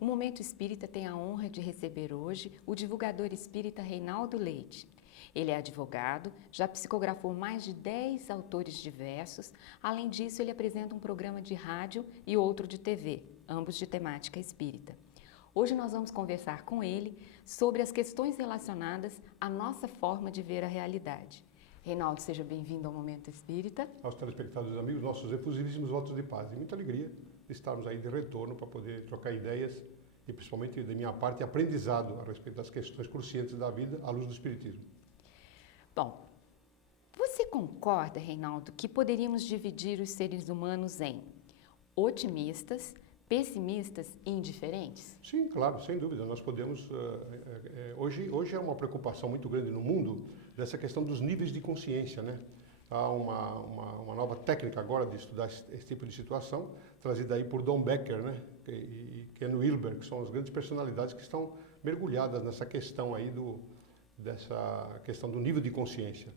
o Momento Espírita tem a honra de receber hoje o divulgador espírita Reinaldo Leite. Ele é advogado, já psicografou mais de 10 autores diversos, além disso ele apresenta um programa de rádio e outro de TV, ambos de temática espírita. Hoje nós vamos conversar com ele sobre as questões relacionadas à nossa forma de ver a realidade. Reinaldo, seja bem-vindo ao Momento Espírita. Aos telespectadores amigos, nossos efusivíssimos votos de paz e muita alegria de estarmos aí de retorno para poder trocar ideias e principalmente da minha parte aprendizado a respeito das questões cruciantes da vida à luz do Espiritismo. Bom, você concorda, Reinaldo, que poderíamos dividir os seres humanos em otimistas, pessimistas e indiferentes? Sim, claro, sem dúvida. Nós podemos... Hoje é uma preocupação muito grande no mundo dessa questão dos níveis de consciência, né? Há uma nova técnica agora de estudar esse tipo de situação, trazida aí por Don Becker, né? E Ken Wilber, que são as grandes personalidades que estão mergulhadas nessa questão aí dessa questão do nível de consciência.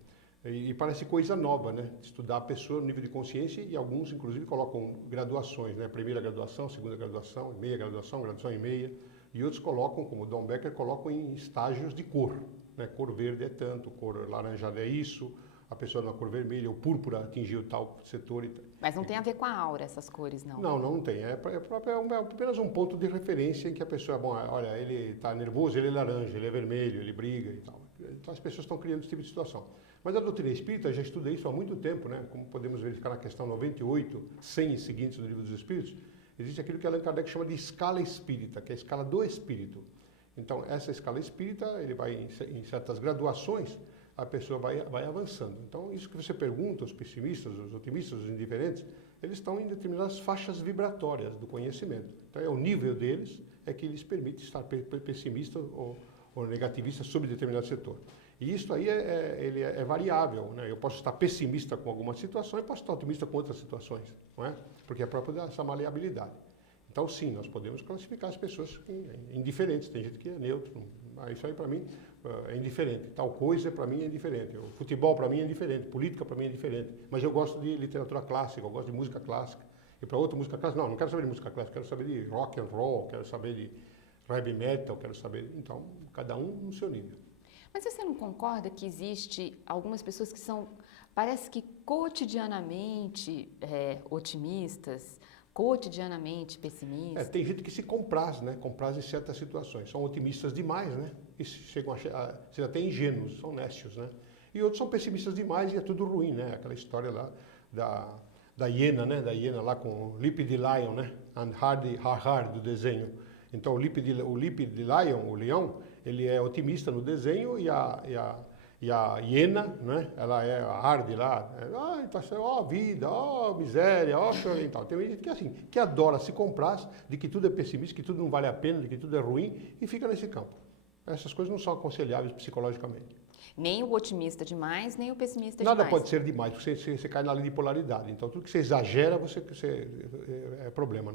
E parece coisa nova, né? Estudar a pessoa no nível de consciência e alguns, inclusive, colocam graduações, né? Primeira graduação, segunda graduação, meia graduação, graduação e meia. E outros colocam, como Don Becker, colocam em estágios de cor, né? Cor verde é tanto, cor laranjada é isso, a pessoa na cor vermelha, o púrpura atingiu tal setor. Mas não tem a ver com a aura essas cores, não? Não tem. É apenas um ponto de referência em que a pessoa, bom, olha, ele está nervoso, ele é laranja, ele é vermelho, ele briga e tal. Então as pessoas estão criando esse tipo de situação. Mas a doutrina espírita já estuda isso há muito tempo, né? Como podemos verificar na questão 98, 100 e seguintes do Livro dos Espíritos, existe aquilo que Allan Kardec chama de escala espírita, que é a escala do espírito. Então, essa escala espírita, ele vai em certas graduações, a pessoa vai avançando. Então, isso que você pergunta, os pessimistas, os otimistas, os indiferentes, eles estão em determinadas faixas vibratórias do conhecimento. Então, é o nível deles é que lhes permite estar pessimista ou negativista sobre determinado setor. E isso aí ele é variável, né? Eu posso estar pessimista com alguma situação e posso estar otimista com outras situações, não é? Porque é próprio dessa maleabilidade. Então, sim, nós podemos classificar as pessoas em indiferentes. Tem gente que é neutro. Isso aí, para mim, é indiferente. Tal coisa, para mim, é indiferente. O futebol, para mim, é indiferente. Política, para mim, é indiferente. Mas eu gosto de literatura clássica, eu gosto de música clássica. E para outra música clássica, não quero saber de música clássica, quero saber de rock and roll, quero saber de heavy metal, quero saber... Então, cada um no seu nível. Mas você não concorda que existe algumas pessoas que são, parece que cotidianamente otimistas, cotidianamente pessimistas? Tem gente que se compraz, né? Compraz em certas situações. São otimistas demais, né? E chegam a ser até ingênuos, são nécios, né? E outros são pessimistas demais e é tudo ruim, né? Aquela história lá da hiena, né? Da hiena lá com Lip de Lion, né? And Hard do desenho. Então o Lip de Lion, o leão, ele é otimista no desenho e a hiena, né? Ela é hard lá, vida, miséria, e tal. Tem gente que é assim, que adora, se compraz de que tudo é pessimista, que tudo não vale a pena, de que tudo é ruim e fica nesse campo. Essas coisas não são aconselháveis psicologicamente. Nem o otimista demais, nem o pessimista Nada demais. pode ser demais, porque você cai na lei de polaridade. Então, tudo que você exagera, é problema.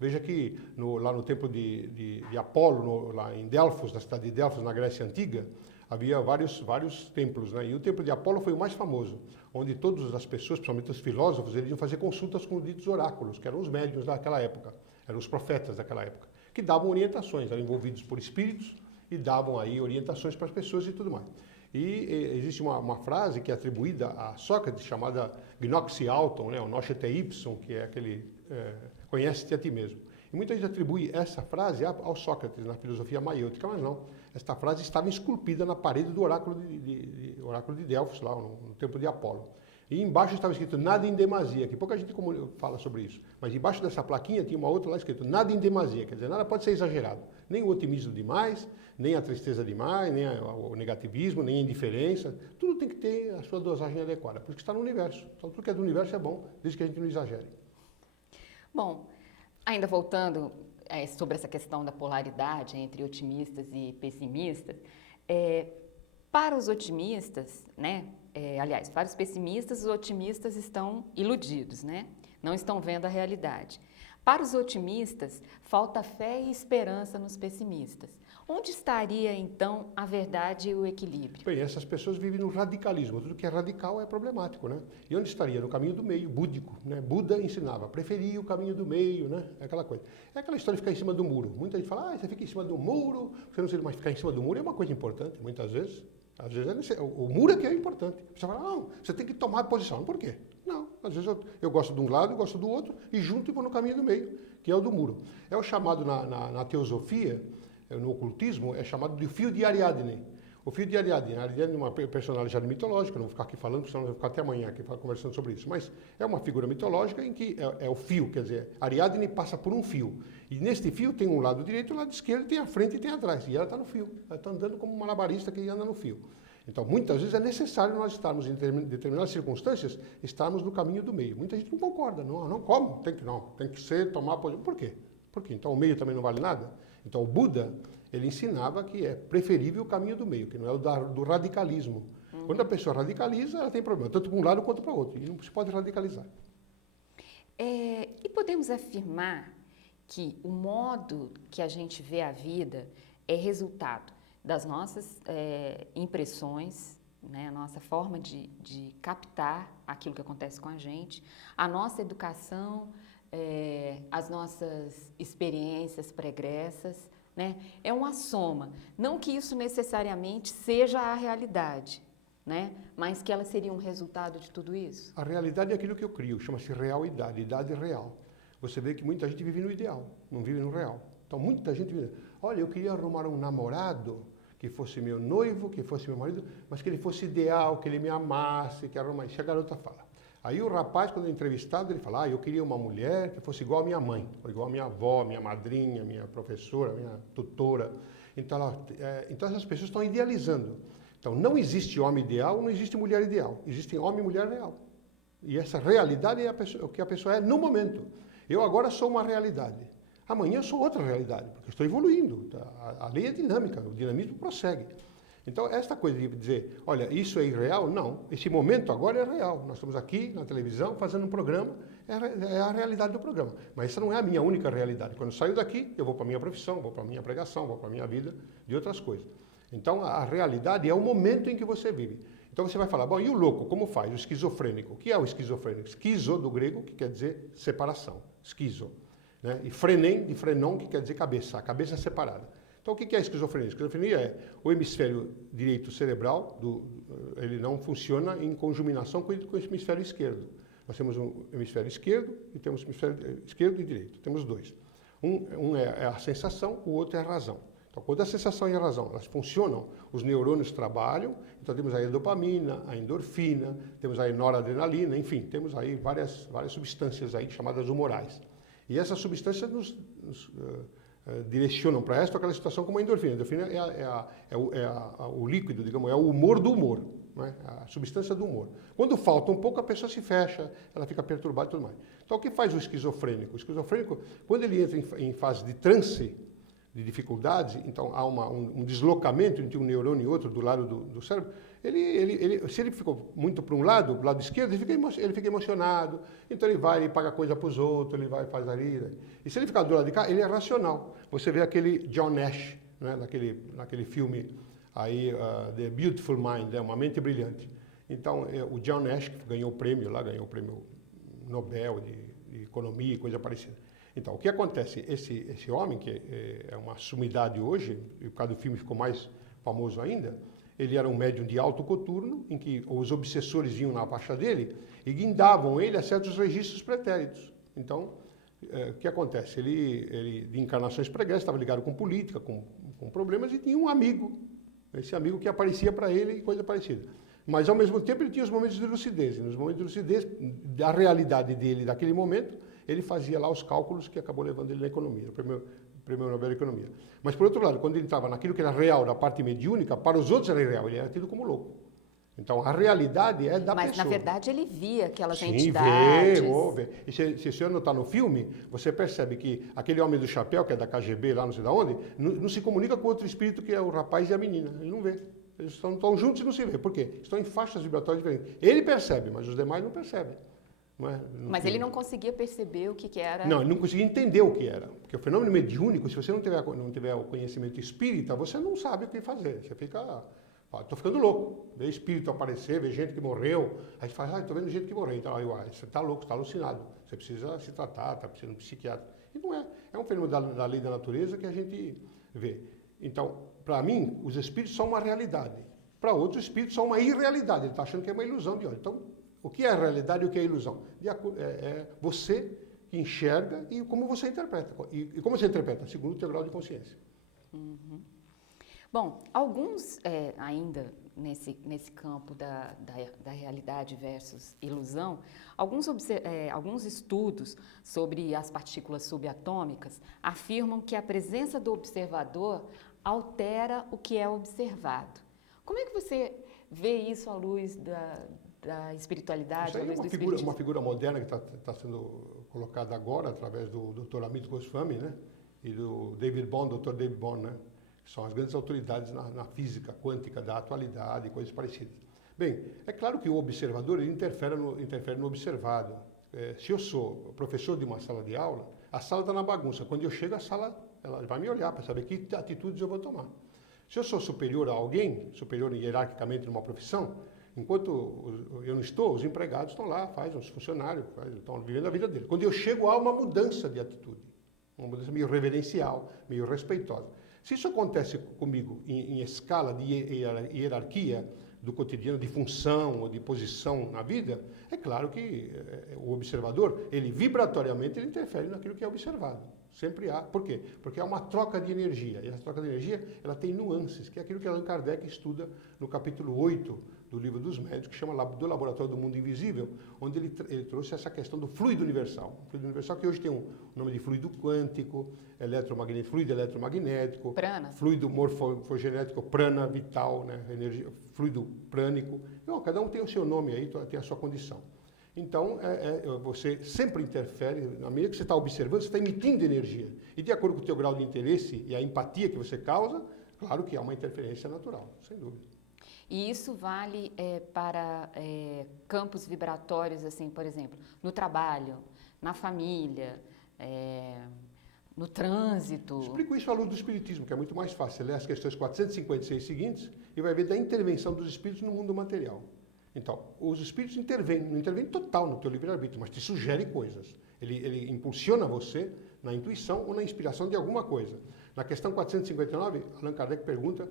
Veja que lá no templo de Apolo, lá em Delfos, na cidade de Delfos, na Grécia Antiga, havia vários templos, né? E o templo de Apolo foi o mais famoso, onde todas as pessoas, principalmente os filósofos, eles iam fazer consultas com os ditos oráculos, que eram os médiuns daquela época, eram os profetas daquela época, que davam orientações, eram envolvidos por espíritos e davam aí orientações para as pessoas e tudo mais. E existe uma frase que é atribuída a Sócrates, chamada Gnoxi Auton, né, o Nocete Ipsum, que é aquele conhece-te a ti mesmo. E muita gente atribui essa frase ao Sócrates, na filosofia maiêutica, mas não. Esta frase estava esculpida na parede do oráculo de Delfos, lá no templo de Apolo. E embaixo estava escrito nada em demasia, que pouca gente fala sobre isso. Mas embaixo dessa plaquinha tinha uma outra lá escrito nada em demasia, quer dizer, nada pode ser exagerado. Nem o otimismo demais, nem a tristeza demais, nem o negativismo, nem a indiferença. Tudo tem que ter a sua dosagem adequada, porque está no universo. Então tudo que é do universo é bom, desde que a gente não exagere. Bom, ainda voltando sobre essa questão da polaridade entre otimistas e pessimistas, para os otimistas, né? Aliás, para os pessimistas, os otimistas estão iludidos, né? Não estão vendo a realidade. Para os otimistas, falta fé e esperança nos pessimistas. Onde estaria, então, a verdade e o equilíbrio? Bem, essas pessoas vivem no radicalismo. Tudo que é radical é problemático, né? E onde estaria? No caminho do meio, búdico, né? Buda ensinava, preferia o caminho do meio, né? É aquela coisa. É aquela história de ficar em cima do muro. Muita gente fala, você fica em cima do muro, você não sei mais ficar em cima do muro é uma coisa importante, muitas vezes. Às vezes o muro é que é importante. Você fala, não, você tem que tomar posição. Por quê? Não, às vezes eu gosto de um lado, eu gosto do outro, e junto e vou no caminho do meio, que é o do muro. É o chamado na teosofia, no ocultismo, é chamado de fio de Ariadne. O fio de Ariadne, Ariadne é uma personalidade mitológica, não vou ficar aqui falando, senão eu vou ficar até amanhã aqui conversando sobre isso, mas é uma figura mitológica em que é o fio, quer dizer, Ariadne passa por um fio, e neste fio tem um lado direito, um lado esquerdo, tem a frente e tem atrás, e ela está no fio, ela está andando como um malabarista que anda no fio. Então, muitas vezes é necessário nós estarmos, em determinadas circunstâncias, estarmos no caminho do meio. Muita gente não concorda, não, como? Tem que ser, tomar posição. Por quê? Porque então o meio também não vale nada? Então, o Buda, ele ensinava que é preferível o caminho do meio, que não é o do radicalismo. Quando a pessoa radicaliza, ela tem problema, tanto para um lado quanto para o outro, e não se pode radicalizar. E podemos afirmar que o modo que a gente vê a vida é resultado das nossas impressões, né, a nossa forma de captar aquilo que acontece com a gente, a nossa educação, as nossas experiências pregressas, né? É uma soma. Não que isso necessariamente seja a realidade, né? Mas que ela seria um resultado de tudo isso. A realidade é aquilo que eu crio, chama-se realidade, idade real. Você vê que muita gente vive no ideal, não vive no real. Então, muita gente vive, olha, eu queria arrumar um namorado que fosse meu noivo, que fosse meu marido, mas que ele fosse ideal, que ele me amasse, que arrumasse. Isso a garota fala. Aí o rapaz, quando é entrevistado, ele fala, eu queria uma mulher que fosse igual à minha mãe, igual à minha avó, minha madrinha, minha professora, minha tutora. Então, então essas pessoas estão idealizando. Então, não existe homem ideal, não existe mulher ideal. Existe homem e mulher real. E essa realidade é o que a pessoa é no momento. Eu agora sou uma realidade. Amanhã eu sou outra realidade, porque estou evoluindo. A lei é dinâmica, o dinamismo prossegue. Então, esta coisa de dizer, olha, isso é irreal, não. Esse momento agora é real. Nós estamos aqui na televisão fazendo um programa, é a realidade do programa. Mas essa não é a minha única realidade. Quando eu saio daqui, eu vou para a minha profissão, vou para a minha pregação, vou para a minha vida de outras coisas. Então, a realidade é o momento em que você vive. Então, você vai falar, bom, e o louco, como faz? O esquizofrênico. O que é o esquizofrênico? Esquizo, do grego, que quer dizer separação. Esquizo. Né? E frenem, de frenon, que quer dizer cabeça. A cabeça é separada. Então, o que é a esquizofrenia? A esquizofrenia é o hemisfério direito cerebral, ele não funciona em conjuminação com o hemisfério esquerdo. Nós temos um hemisfério esquerdo e temos um hemisfério esquerdo e direito. Temos dois. Um é a sensação, o outro é a razão. Então, quando a sensação e a razão elas funcionam, os neurônios trabalham, então temos aí a dopamina, a endorfina, temos aí a noradrenalina, enfim, temos aí várias substâncias aí chamadas humorais. E essas substâncias nos direcionam para esta ou aquela situação como a endorfina. A endorfina o líquido, digamos, é o humor do humor, né? A substância do humor. Quando falta um pouco, a pessoa se fecha, ela fica perturbada e tudo mais. Então, o que faz o esquizofrênico? O esquizofrênico, quando ele entra em fase de transe, de dificuldades, então há um deslocamento entre um neurônio e outro do lado do cérebro, se ele ficou muito para um lado, do lado esquerdo, ele fica emocionado, então ele paga coisa para os outros, ele vai faz ali. E se ele ficar do lado de cá, ele é racional. Você vê aquele John Nash, né, naquele filme aí, The Beautiful Mind, uma mente brilhante. Então, o John Nash, que ganhou o prêmio Nobel de Economia e coisa parecida. Então, o que acontece? Esse homem, que é uma sumidade hoje, e por causa do filme ficou mais famoso ainda, ele era um médium de alto coturno, em que os obsessores vinham na faixa dele e guindavam ele a certos registros pretéritos. Então, o que acontece? Ele de encarnações pregressas, estava ligado com política, com problemas, e tinha um amigo, esse amigo que aparecia para ele e coisa parecida. Mas, ao mesmo tempo, ele tinha os momentos de lucidez. E nos momentos de lucidez, da realidade dele, daquele momento, ele fazia lá os cálculos que acabou levando ele na economia, o prêmio Nobel de Economia. Mas, por outro lado, quando ele estava naquilo que era real, da parte mediúnica, para os outros era irreal, ele era tido como louco. Então, a realidade é da pessoa. Mas, na verdade, ele via aquelas Sim, entidades. vê. E se você notar no filme, você percebe que aquele homem do chapéu, que é da KGB, lá não sei de onde, não se comunica com outro espírito que é o rapaz e a menina. Ele não vê. Eles estão juntos e não se vê. Por quê? Estão em faixas vibratórias diferentes. Ele percebe, mas os demais não percebem. Não é? Mas ele não conseguia perceber o que era... Não, ele não conseguia entender o que era. Porque o fenômeno mediúnico, se você não tiver o conhecimento espírita, você não sabe o que fazer. Você fica... Estou ficando louco. Vê espírito aparecer, vê gente que morreu. Aí você fala, estou vendo gente que morreu. Então, aí, você está louco, está alucinado. Você precisa se tratar, está precisando de um psiquiatra. E não é. É um fenômeno da lei da natureza que a gente vê. Então, para mim, os espíritos são uma realidade. Para outros, os espíritos são uma irrealidade. Ele está achando que é uma ilusão de olho. Então, o que é a realidade e o que é a ilusão? É você que enxerga e como você interpreta. E como você interpreta? Segundo o teu grau de consciência. Uhum. Bom, alguns, ainda nesse campo da realidade versus ilusão, alguns estudos sobre as partículas subatômicas afirmam que a presença do observador altera o que é observado. Como é que você vê isso à luz da espiritualidade? Isso aí é uma figura moderna que está sendo colocada agora através do Dr. Amit Goswami, né? E do David Bohm, Dr. David Bohm, né? Que são as grandes autoridades na física quântica da atualidade e coisas parecidas. Bem, é claro que o observador ele interfere no observado. Se eu sou professor de uma sala de aula, a sala está na bagunça. Quando eu chego, a sala ela vai me olhar para saber que atitudes eu vou tomar. Se eu sou superior a alguém, superior hierarquicamente numa profissão, enquanto eu não estou, os empregados estão lá, os funcionários estão vivendo a vida deles. Quando eu chego, há uma mudança de atitude, uma mudança meio reverencial, meio respeitosa. Se isso acontece comigo em escala de hierarquia do cotidiano, de função ou de posição na vida, é claro que o observador, ele vibratoriamente ele interfere naquilo que é observado. Sempre há. Por quê? Porque há uma troca de energia. E essa troca de energia ela tem nuances, que é aquilo que Allan Kardec estuda no capítulo 8 do Livro dos Médiuns, que chama do Laboratório do Mundo Invisível, onde ele trouxe essa questão do fluido universal. O fluido universal que hoje tem um nome de fluido quântico, fluido eletromagnético, prana. Fluido morfogenético, prana, vital, né? Energia, fluido prânico. Não, cada um tem o seu nome aí, tem a sua condição. Então, você sempre interfere, na medida que você está observando, você está emitindo energia. E de acordo com o teu grau de interesse e a empatia que você causa, claro que há uma interferência natural, sem dúvida. E isso vale para campos vibratórios, assim, por exemplo, no trabalho, na família, no trânsito. Explico isso à luz do Espiritismo, que é muito mais fácil. Você lê as questões 456 seguintes e vai ver da intervenção dos espíritos no mundo material. Então, os espíritos intervêm, não intervêm total no teu livre-arbítrio, mas te sugerem coisas. Ele impulsiona você na intuição ou na inspiração de alguma coisa. Na questão 459, Allan Kardec pergunta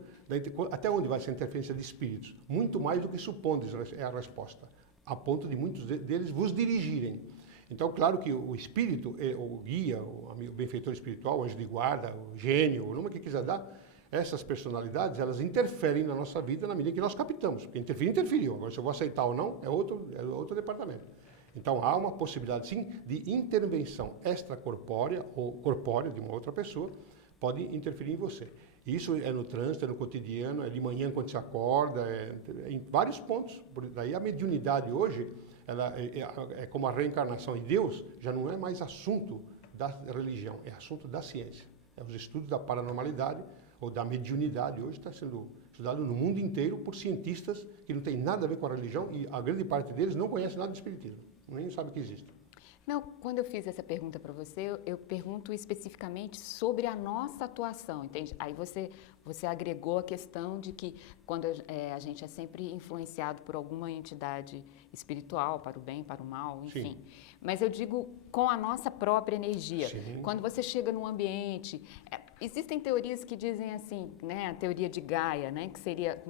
até onde vai essa interferência de espíritos. Muito mais do que supondes é a resposta, a ponto de muitos deles vos dirigirem. Então, claro que o espírito, o guia, o amigo benfeitor espiritual, o anjo de guarda, o gênio, o nome que quiser dar, essas personalidades, elas interferem na nossa vida na medida que nós captamos. Porque interferiu. Agora, se eu vou aceitar ou não, é outro departamento. Então, há uma possibilidade, sim, de intervenção extracorpórea ou corpórea de uma outra pessoa, pode interferir em você. Isso é no trânsito, é no cotidiano, é de manhã quando você acorda, é em vários pontos. Daí a mediunidade hoje, ela é como a reencarnação em Deus, já não é mais assunto da religião, é assunto da ciência. É os estudos da paranormalidade ou da mediunidade hoje está sendo estudado no mundo inteiro por cientistas que não tem nada a ver com a religião e a grande parte deles não conhece nada de espiritismo, nem sabe que existe. Não, quando eu fiz essa pergunta para você, eu pergunto especificamente sobre a nossa atuação, entende? Aí você agregou a questão de que quando a gente é sempre influenciado por alguma entidade espiritual, para o bem, para o mal, enfim. Sim. Mas eu digo com a nossa própria energia. Sim. Quando você chega num ambiente... existem teorias que dizem assim, né, a teoria de Gaia, né, que seria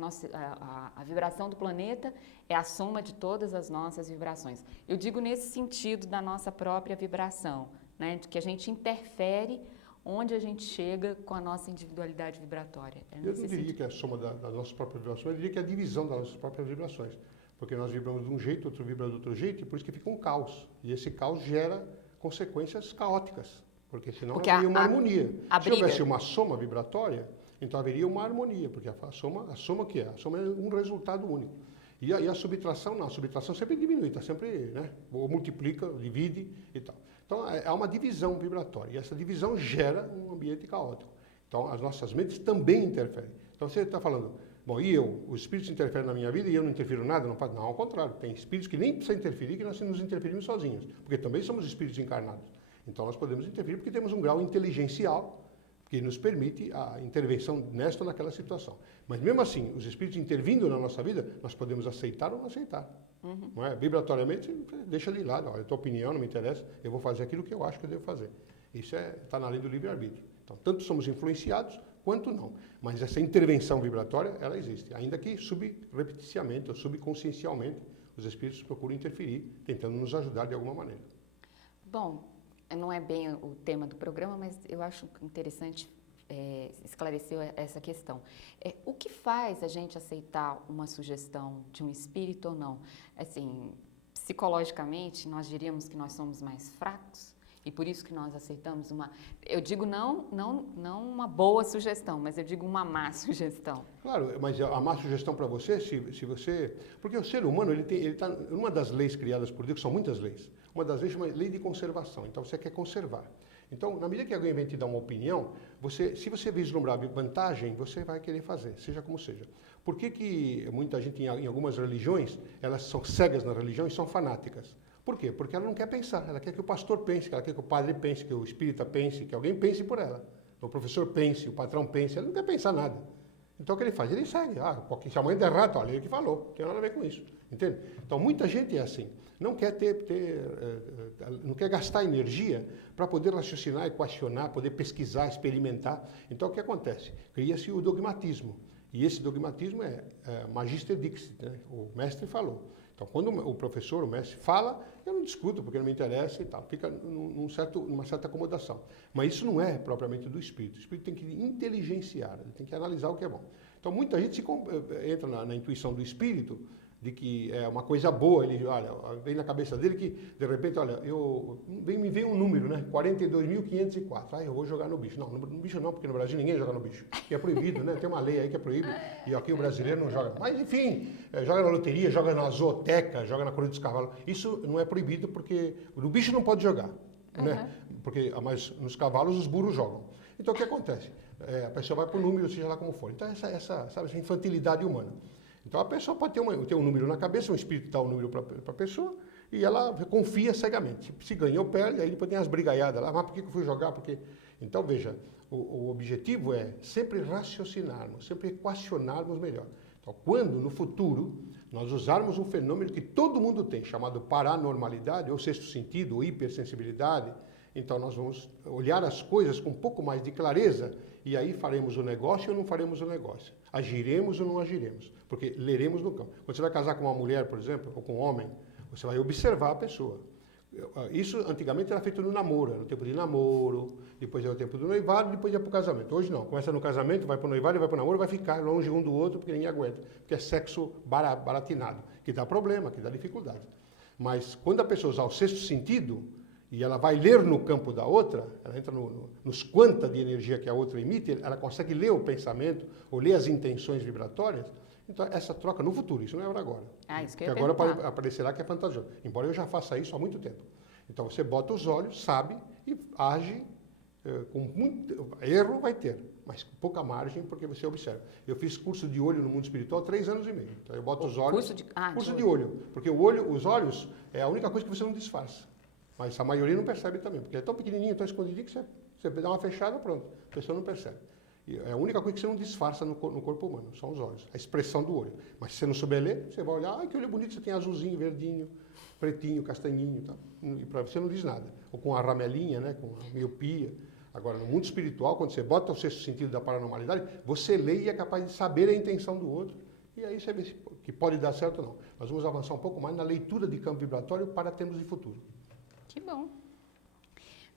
a vibração do planeta é a soma de todas as nossas vibrações. Eu digo nesse sentido da nossa própria vibração, né, de que a gente interfere onde a gente chega com a nossa individualidade vibratória. Eu não diria que é a soma das nossas próprias vibrações, eu diria que é a divisão das nossas próprias vibrações. Porque nós vibramos de um jeito, outro vibra de outro jeito, e por isso que fica um caos. E esse caos gera consequências caóticas. Porque senão haveria uma harmonia. Se houvesse uma soma vibratória, então haveria uma harmonia, porque a soma que é? A soma é um resultado único. E a subtração não, a subtração sempre diminui, está sempre, né? Ou multiplica, divide e tal. Então há uma divisão vibratória, e essa divisão gera um ambiente caótico. Então as nossas mentes também interferem. Então você está falando Bom, e eu? Os espíritos interferem na minha vida e eu não interfiro nada? Não, não, ao contrário. Tem espíritos que nem precisam interferir, que nós nos interferimos sozinhos. Porque também somos espíritos encarnados. Então nós podemos interferir porque temos um grau inteligencial que nos permite a intervenção nesta ou naquela situação. Mas mesmo assim, os espíritos intervindo na nossa vida, nós podemos aceitar ou não aceitar. Não é? Vibratoriamente, deixa de lado. Olha, a tua opinião não me interessa, eu vou fazer aquilo que eu acho que eu devo fazer. Isso está na lei do livre-arbítrio. Então, tanto somos influenciados, quanto não. Mas essa intervenção vibratória, ela existe. Ainda que subrepticiamente ou subconsciencialmente, os espíritos procuram interferir, tentando nos ajudar de alguma maneira. Bom, não é bem o tema do programa, mas eu acho interessante esclarecer essa questão. O que faz a gente aceitar uma sugestão de um espírito ou não? Assim, psicologicamente, nós diríamos que nós somos mais fracos e por isso que nós aceitamos eu digo não uma boa sugestão, mas eu digo uma má sugestão. Claro, mas a má sugestão para você, se você... Porque o ser humano, ele está... Uma das leis criadas por Deus, são muitas leis, uma das leis chama lei de conservação, então você quer conservar. Então, na medida que alguém vem te dar uma opinião, se você vislumbrar vantagem, você vai querer fazer, seja como seja. Por que muita gente, em algumas religiões, elas são cegas na religião e são fanáticas? Por quê? Porque ela não quer pensar, ela quer que o pastor pense, ela quer que o padre pense, que o espírita pense, que alguém pense por ela. O professor pense, o patrão pense, ela não quer pensar nada. Então o que ele faz? Ele segue. Se a mãe der errado, olha, ele que falou, não tem nada a ver com isso. Entende? Então muita gente é assim. Não quer não quer gastar energia para poder raciocinar, equacionar, poder pesquisar, experimentar. Então o que acontece? Cria-se o dogmatismo. E esse dogmatismo é magister dixit, né? O mestre falou. Então, quando o professor, o mestre, fala, eu não discuto, porque não me interessa e tal. Fica numa certa acomodação. Mas isso não é propriamente do espírito. O espírito tem que inteligenciar, ele tem que analisar o que é bom. Então, muita gente entra na intuição do espírito, de que é uma coisa boa, ele, olha, vem na cabeça dele que, de repente, olha, me vem um número, né? 42.504. Eu vou jogar no bicho. Não, no bicho não, porque no Brasil ninguém joga no bicho. Que é proibido, né? Tem uma lei aí que é proibido, e aqui o brasileiro não joga. Mas, enfim, joga na loteria, joga na zooteca, joga na corrida dos cavalos. Isso não é proibido, porque no bicho não pode jogar, né? Mas nos cavalos os burros jogam. Então, o que acontece? A pessoa vai para o número, seja lá como for. Então, essa infantilidade humana. Então a pessoa pode ter um número na cabeça, um espírito dá um número para a pessoa e ela confia cegamente. Se ganhou, perde, aí depois tem as brigaiadas lá, mas por que eu fui jogar? Porque... Então veja, o objetivo é sempre raciocinarmos, sempre equacionarmos melhor. Então quando no futuro nós usarmos um fenômeno que todo mundo tem, chamado paranormalidade, ou sexto sentido, ou hipersensibilidade, então nós vamos olhar as coisas com um pouco mais de clareza e aí faremos o negócio ou não faremos o negócio. Agiremos ou não agiremos, porque leremos no campo. Quando você vai casar com uma mulher, por exemplo, ou com um homem, você vai observar a pessoa. Isso antigamente era feito no namoro, era o tempo de namoro, depois era o tempo do noivado, depois ia para o casamento. Hoje não, começa no casamento, vai para o noivado, vai para o namoro, vai ficar longe um do outro porque ninguém aguenta, porque é sexo baratinado, que dá problema, que dá dificuldade. Mas quando a pessoa usar o sexto sentido, e ela vai ler no campo da outra, ela entra nos quanta de energia que a outra emite, ela consegue ler o pensamento, ou ler as intenções vibratórias. Então, essa troca no futuro, isso não é agora. Isso que eu ia agora perguntar. aparecerá que é fantasioso. Embora eu já faça isso há muito tempo. Então, você bota os olhos, sabe, e age com muito... Erro vai ter, mas com pouca margem, porque você observa. Eu fiz curso de olho no mundo espiritual 3 anos e meio. Então, eu boto os olhos... Curso de olho. Porque os olhos é a única coisa que você não disfarça. Mas a maioria não percebe também, porque é tão pequenininho, tão escondidinho, que você dá uma fechada, pronto, a pessoa não percebe. E é a única coisa que você não disfarça no corpo humano, são os olhos, a expressão do olho. Mas se você não souber ler, você vai olhar, que olho bonito, você tem azulzinho, verdinho, pretinho, castanhinho, tá? E para você não diz nada. Ou com a ramelinha, né, com a miopia. Agora, no mundo espiritual, quando você bota o sexto sentido da paranormalidade, você lê e é capaz de saber a intenção do outro, e aí você vê se que pode dar certo ou não. Nós vamos avançar um pouco mais na leitura de campo vibratório para termos de futuro. Que bom.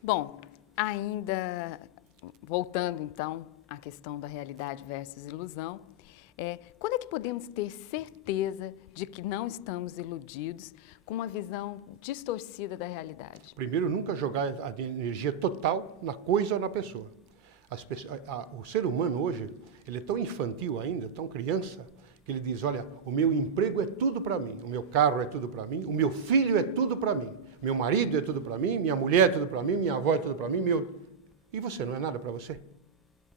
Bom, ainda voltando então à questão da realidade versus ilusão, quando é que podemos ter certeza de que não estamos iludidos com uma visão distorcida da realidade? Primeiro, nunca jogar a energia total na coisa ou na pessoa. O ser humano hoje, ele é tão infantil ainda, tão criança, que ele diz, olha, o meu emprego é tudo para mim, o meu carro é tudo para mim, o meu filho é tudo para mim, meu marido é tudo para mim, minha mulher é tudo para mim, minha avó é tudo para mim, E você, não é nada para você?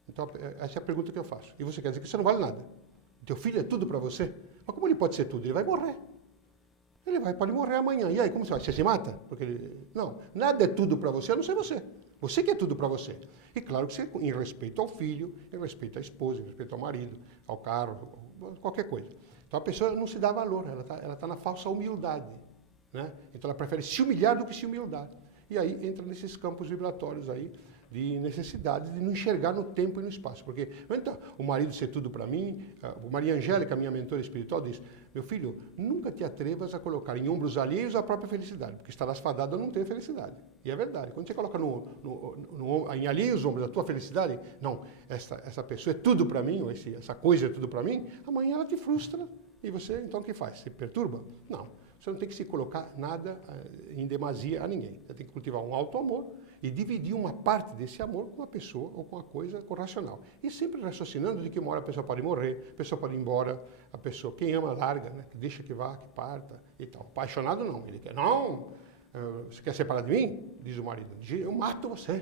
Então, essa é a pergunta que eu faço. E você quer dizer que você não vale nada. Teu filho é tudo para você? Mas como ele pode ser tudo? Ele vai morrer. Pode morrer amanhã. E aí, como você vai? Você se mata? Não, nada é tudo para você, a não ser você. Você que é tudo para você. E claro que você, em respeito ao filho, em respeito à esposa, em respeito ao marido, ao carro, qualquer coisa. Então a pessoa não se dá valor, ela tá na falsa humildade. Né? Então ela prefere se humilhar do que se humildade. E aí entra nesses campos vibratórios aí, de necessidade de não enxergar no tempo e no espaço. Porque então, o marido ser tudo para mim, a Maria Angélica, minha mentora espiritual, diz, meu filho, nunca te atrevas a colocar em ombros alheios a própria felicidade, porque estarás fadado a não ter felicidade. E é verdade. Quando você coloca em alheios ombros a tua felicidade, não, essa pessoa é tudo para mim, ou essa coisa é tudo para mim, amanhã ela te frustra. E você, então, o que faz? Se perturba? Não. Você não tem que se colocar nada em demasia a ninguém. Você tem que cultivar um alto amor e dividir uma parte desse amor com a pessoa ou com a coisa corracional. E sempre raciocinando de que uma hora a pessoa pode morrer, a pessoa pode ir embora, a pessoa, quem ama, larga, né? Que deixa que vá, que parta e tal. Apaixonado não, ele quer, não, você quer separar de mim? Diz o marido, eu mato você,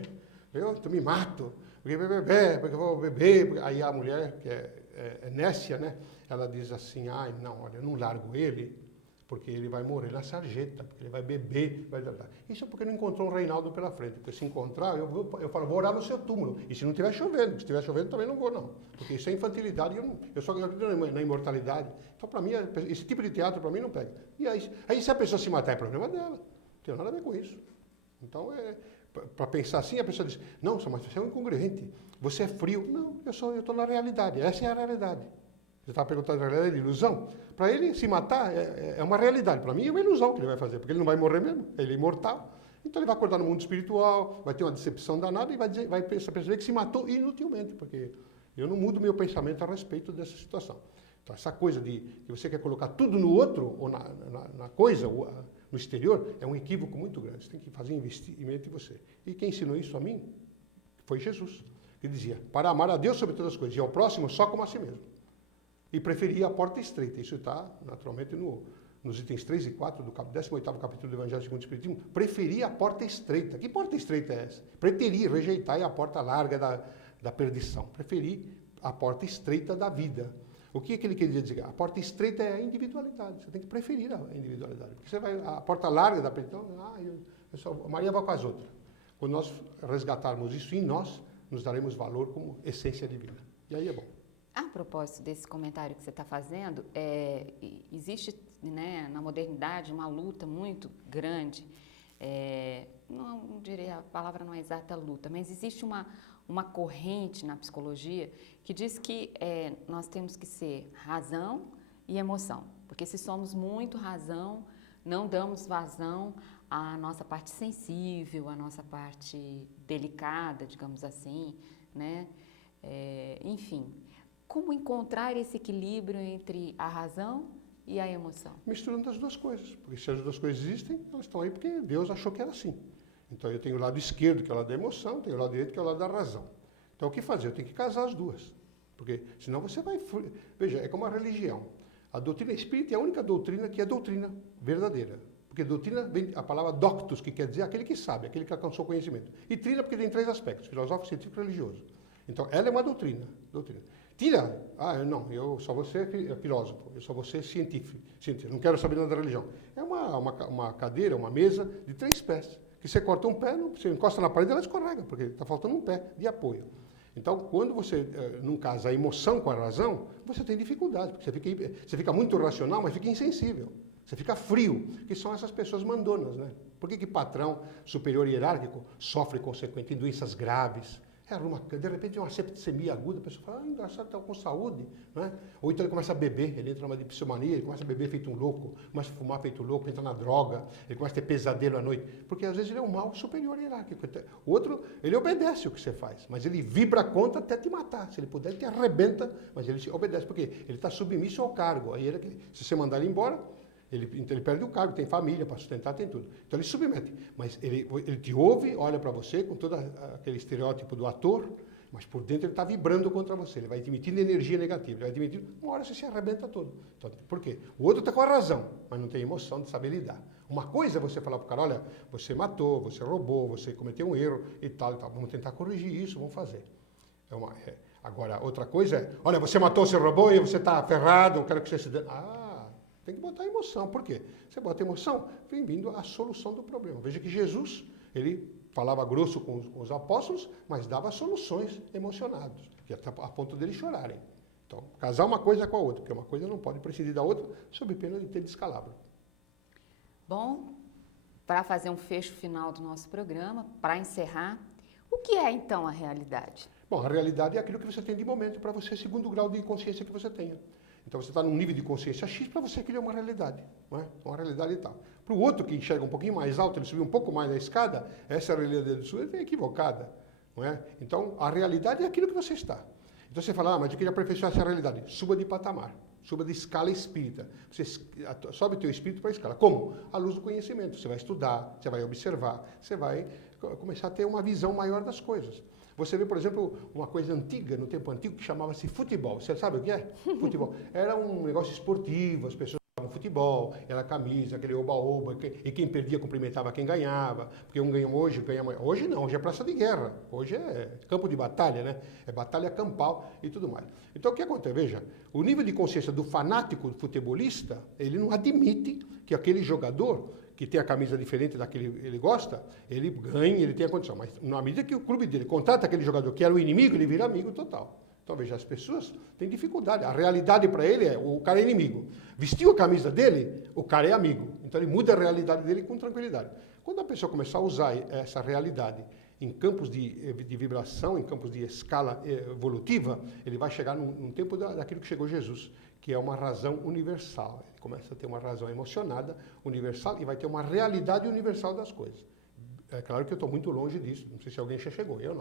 eu me mato, porque eu vou beber. Aí a mulher, que é nécia, né? Ela diz assim, ai, não, olha, eu não largo ele, porque ele vai morrer na sarjeta, porque ele vai beber, vai dar. Isso é porque não encontrou um Reinaldo pela frente, porque se encontrar, eu falo, vou orar no seu túmulo, e se não estiver chovendo, se estiver chovendo também não vou não, porque isso é infantilidade, eu só acredito na imortalidade, então para mim, esse tipo de teatro para mim não pega. E aí se a pessoa se matar é problema dela, não tem nada a ver com isso. Então, para pensar assim, a pessoa diz, não, mas você é um incongruente, você é frio. Não, eu estou na realidade, essa é a realidade. Você estava perguntando a realidade de ilusão? Para ele, se matar é uma realidade. Para mim, é uma ilusão que ele vai fazer, porque ele não vai morrer mesmo. Ele é imortal. Então, ele vai acordar no mundo espiritual, vai ter uma decepção danada e vai perceber que se matou inutilmente, porque eu não mudo meu pensamento a respeito dessa situação. Então, essa coisa de que você quer colocar tudo no outro, ou na coisa, ou no exterior, é um equívoco muito grande. Você tem que fazer investimento em você. E quem ensinou isso a mim foi Jesus, que dizia, para amar a Deus sobre todas as coisas e ao próximo só como a si mesmo. E preferia a porta estreita. Isso está, naturalmente, nos itens 3 e 4 do 18º capítulo do Evangelho segundo o Espiritismo. Preferia a porta estreita. Que porta estreita é essa? Preteria, rejeitar a porta larga da perdição. Preferir a porta estreita da vida. O que ele queria dizer? A porta estreita é a individualidade. Você tem que preferir a individualidade. Porque você vai, a porta larga da perdição, a Maria vai com as outras. Quando nós resgatarmos isso em nós, nos daremos valor como essência divina. E aí é bom. A propósito desse comentário que você está fazendo, existe, né, na modernidade uma luta muito grande, não diria, a palavra não é exata luta, mas existe uma corrente na psicologia que diz que nós temos que ser razão e emoção, porque se somos muito razão, não damos vazão à nossa parte sensível, à nossa parte delicada, digamos assim, né? Enfim. Como encontrar esse equilíbrio entre a razão e a emoção? Misturando as duas coisas, porque se as duas coisas existem, elas estão aí porque Deus achou que era assim. Então eu tenho o lado esquerdo, que é o lado da emoção, tenho o lado direito, que é o lado da razão. Então o que fazer? Eu tenho que casar as duas, porque senão você vai... Veja, é como a religião. A doutrina espírita é a única doutrina que é doutrina verdadeira. Porque doutrina vem a palavra doctus, que quer dizer aquele que sabe, aquele que alcançou conhecimento. E trina porque tem três aspectos, filosófico, científico e religioso. Então ela é uma doutrina. Tira, não, eu só vou ser filósofo, eu só vou ser científico, não quero saber nada da religião. É uma cadeira, uma mesa de 3 pés, que você corta um pé, você encosta na parede, ela escorrega, porque está faltando um pé de apoio. Então, quando você não casa a emoção com a razão, você tem dificuldade, porque você fica muito racional, mas fica insensível. Você fica frio, que são essas pessoas mandonas, né? Por que patrão superior hierárquico sofre consequentemente doenças graves? De repente uma septicemia aguda, a pessoa fala, engraçado, está com saúde, né? Ou então ele começa a beber, ele entra numa dipsomania, ele começa a beber feito um louco, começa a fumar feito louco, entra na droga, ele começa a ter pesadelo à noite, porque às vezes ele é um mal superior hierárquico. O outro, ele obedece o que você faz, mas ele vibra contra até te matar, se ele puder, ele te arrebenta, mas ele obedece, porque ele está submisso ao cargo, aí se você mandar ele embora, ele perde o cargo, tem família para sustentar, tem tudo. Então ele submete, mas ele te ouve, olha para você com todo aquele estereótipo do ator, mas por dentro ele está vibrando contra você, ele vai emitindo energia negativa, ele vai emitindo, uma hora você se arrebenta todo. Então, por quê? O outro está com a razão, mas não tem emoção de saber lidar. Uma coisa é você falar para o cara, olha, você matou, você roubou, você cometeu um erro e tal, vamos tentar corrigir isso, vamos fazer. Agora, outra coisa é, olha, você matou seu robô e você está ferrado, eu quero que você se dê. Tem que botar emoção. Por quê? Você bota emoção, vem vindo a solução do problema. Veja que Jesus, ele falava grosso com os apóstolos, mas dava soluções emocionadas, que até a ponto deles chorarem. Então, casar uma coisa com a outra, porque uma coisa não pode prescindir da outra, sob pena de ter descalabro. Bom, para fazer um fecho final do nosso programa, para encerrar, o que é então a realidade? Bom, a realidade é aquilo que você tem de momento para você, segundo o grau de consciência que você tenha. Então, você está num nível de consciência X, para você aquilo é uma realidade, não é? Uma realidade e tal. Para o outro que enxerga um pouquinho mais alto, ele subiu um pouco mais na escada, essa realidade sua é equivocada, não é? Então, a realidade é aquilo que você está. Então, você fala, mas eu queria aperfeiçoar essa realidade. Suba de patamar, suba de escala espírita. Você sobe o teu espírito para a escala. Como? À luz do conhecimento. Você vai estudar, você vai observar, você vai começar a ter uma visão maior das coisas. Você vê, por exemplo, uma coisa antiga, no tempo antigo, que chamava-se futebol. Você sabe o que é? Futebol. Era um negócio esportivo, as pessoas jogavam futebol, era camisa, aquele oba-oba, e quem perdia cumprimentava quem ganhava, porque um ganha hoje, ganha amanhã. Hoje não, hoje é praça de guerra, hoje é campo de batalha, né? É batalha campal e tudo mais. Então, o que acontece? Veja, o nível de consciência do fanático futebolista, ele não admite que aquele jogador que tem a camisa diferente daquele ele gosta, ele ganha, ele tem a condição. Mas na medida que o clube dele contrata aquele jogador que era o inimigo, ele vira amigo total. Então, veja, as pessoas têm dificuldade. A realidade para ele é, o cara é inimigo. Vestiu a camisa dele, o cara é amigo. Então, ele muda a realidade dele com tranquilidade. Quando a pessoa começar a usar essa realidade em campos de vibração, em campos de escala evolutiva, ele vai chegar num tempo daquilo que chegou Jesus, que é uma razão universal. Ele começa a ter uma razão emocionada, universal, e vai ter uma realidade universal das coisas. É claro que eu estou muito longe disso, não sei se alguém já chegou, eu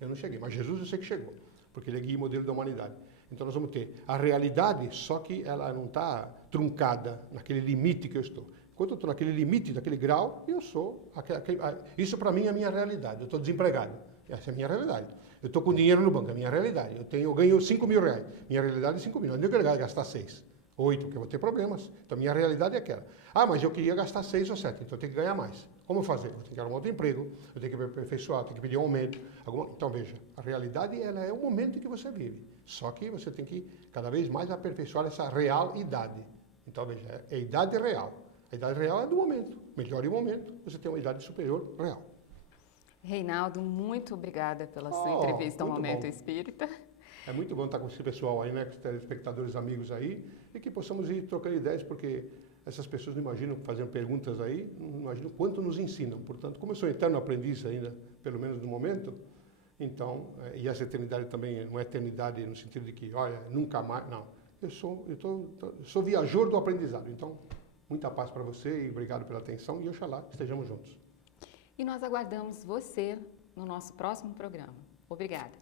não cheguei, mas Jesus eu sei que chegou, porque ele é guia e modelo da humanidade. Então nós vamos ter a realidade, só que ela não está truncada naquele limite que eu estou. Enquanto eu estou naquele limite, naquele grau, eu sou... Isso para mim é a minha realidade, eu estou desempregado, essa é a minha realidade. Eu estou com dinheiro no banco, é a minha realidade. Eu ganho 5 mil reais. Minha realidade é 5 mil. Não é que eu quero gastar 6, 8, porque eu vou ter problemas. Então, minha realidade é aquela. Mas eu queria gastar 6 ou 7, então eu tenho que ganhar mais. Como fazer? Eu tenho que arrumar outro emprego, eu tenho que me aperfeiçoar, eu tenho que pedir um aumento. Então, veja, a realidade ela é o momento em que você vive. Só que você tem que, cada vez mais, aperfeiçoar essa real idade. Então, veja, é a idade real. A idade real é do momento. Melhore o momento, você tem uma idade superior real. Reinaldo, muito obrigada pela sua entrevista ao Momento Espírita. É muito bom estar com esse pessoal aí, né, com os telespectadores amigos aí, e que possamos ir trocando ideias, porque essas pessoas não imaginam, fazendo perguntas aí, não imaginam quanto nos ensinam. Portanto, como eu sou eterno aprendiz ainda, pelo menos no momento, então, e essa eternidade também não é eternidade no sentido de que, olha, nunca mais, não. Eu sou viajor do aprendizado. Então, muita paz para você e obrigado pela atenção e oxalá estejamos juntos. E nós aguardamos você no nosso próximo programa. Obrigada.